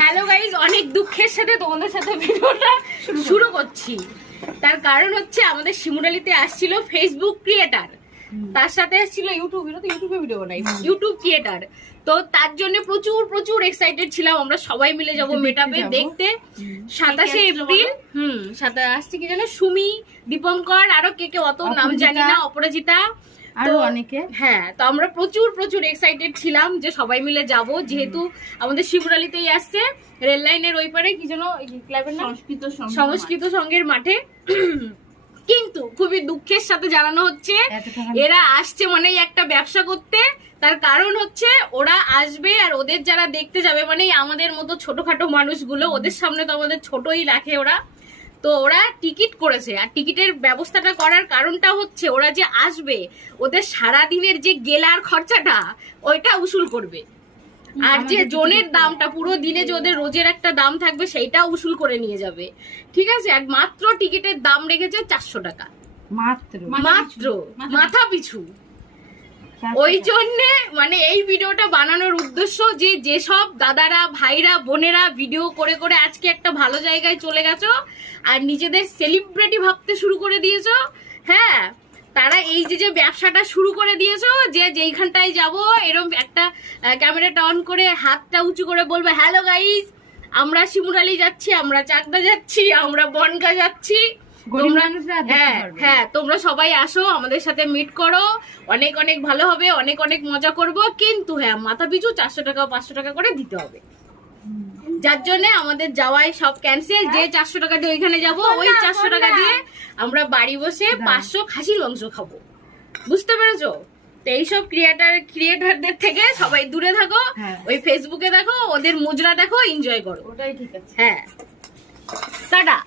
Hello guys, অনেক দুঃখের সাথে তোমাদের সাথে ভিডিওটা শুরু করছি। তার কারণ হচ্ছে আমাদের শিমুরালিতে আসছিল ফেসবুক ক্রিয়েটার, তার সাথে আসছিল ইউটিউবে ভিডিও বানাই, ইউটিউব ক্রিয়েটার। তো তার জন্য প্রচুর প্রচুর এক্সাইটেড ছিলাম। আমরা সবাই মিলে যাবো মেটাপে দেখতে 27শে এপ্রিল। আসছে কি জানো, সুমি, দীপঙ্কর, আরো কে কে অত নাম জানি না, অপরাজিতা, আরো অনেকে। হ্যাঁ, তো আমরা প্রচুর প্রচুর এক্সাইটেড ছিলাম যে সবাই মিলে যাব, যেহেতু আমাদের শিবরালিতেই আসছে, রেল লাইনের ওই পারে কি যেন ক্লাবের নাম, সংস্কৃত সংঘের মাঠে। কিন্তু খুবই দুঃখের সাথে জানানো হচ্ছে এরা আসছে মানে একটা ব্যবসা করতে। তার কারণ হচ্ছে ওরা আসবে আর ওদের যারা দেখতে যাবে মানে আমাদের মতো ছোটখাটো মানুষগুলো, ওদের সামনে তো আমাদের ছোটই রাখে ওরা। তো ওরা টিকিট করেছে, আর টিকিটের ব্যবস্থাটা করার কারণটা হচ্ছে ওরা যে আসবে ওদের সারা দিনের যে গেলার খরচাটা ওইটা উসুল করবে, আর যে জনের দামটা পুরো দিনে যে ওদের রোজের একটা দাম থাকবে সেইটা উসুল করে নিয়ে যাবে। ঠিক আছে, আর মাত্র টিকিটের দাম রেখেছে 400 টাকা, মাত্র মাথা পিছু। ওই জন্যে মানে এই ভিডিওটা বানানোর উদ্দেশ্য যে যেসব দাদারা, ভাইরা, বোনেরা ভিডিও করে করে আজকে একটা ভালো জায়গায় চলে গেছো আর নিজেদের সেলিব্রিটি ভাবতে শুরু করে দিয়েছো, হ্যাঁ, তারা এই যে ব্যবসাটা শুরু করে দিয়েছো, যে যেইখানটায় যাব এরকম একটা ক্যামেরাটা অন করে হাতটা উঁচু করে বলবে, হ্যালো গাইস, আমরা শিমুরালি যাচ্ছি, আমরা চাকদা যাচ্ছি, আমরা বনগা যাচ্ছি, তোমরা হ্যাঁ তোমরা সবাই আসো, আমাদের সাথে মিট করো, অনেক অনেক ভালো হবে, অনেক অনেক মজা করব। কিন্তু হ্যাঁ, মাথা পিছু 400 টাকা 500 টাকা করে দিতে হবে, যার জন্য আমাদের যাওয়াই সব ক্যান্সেল। যে 400 টাকা দিয়ে ওইখানে যাব, ওই 400 টাকা দিয়ে আমরা বাড়ি বসে 500 খাসির মাংস খাবো। বুঝতে পেরেছো? তো এইসব ক্রিয়েটারদের থেকে সবাই দূরে থাকো, ওই ফেসবুকে দেখো, ওদের মুজরা দেখো, এনজয় করো, ওটাই ঠিক আছে। হ্যাঁ, টাটা।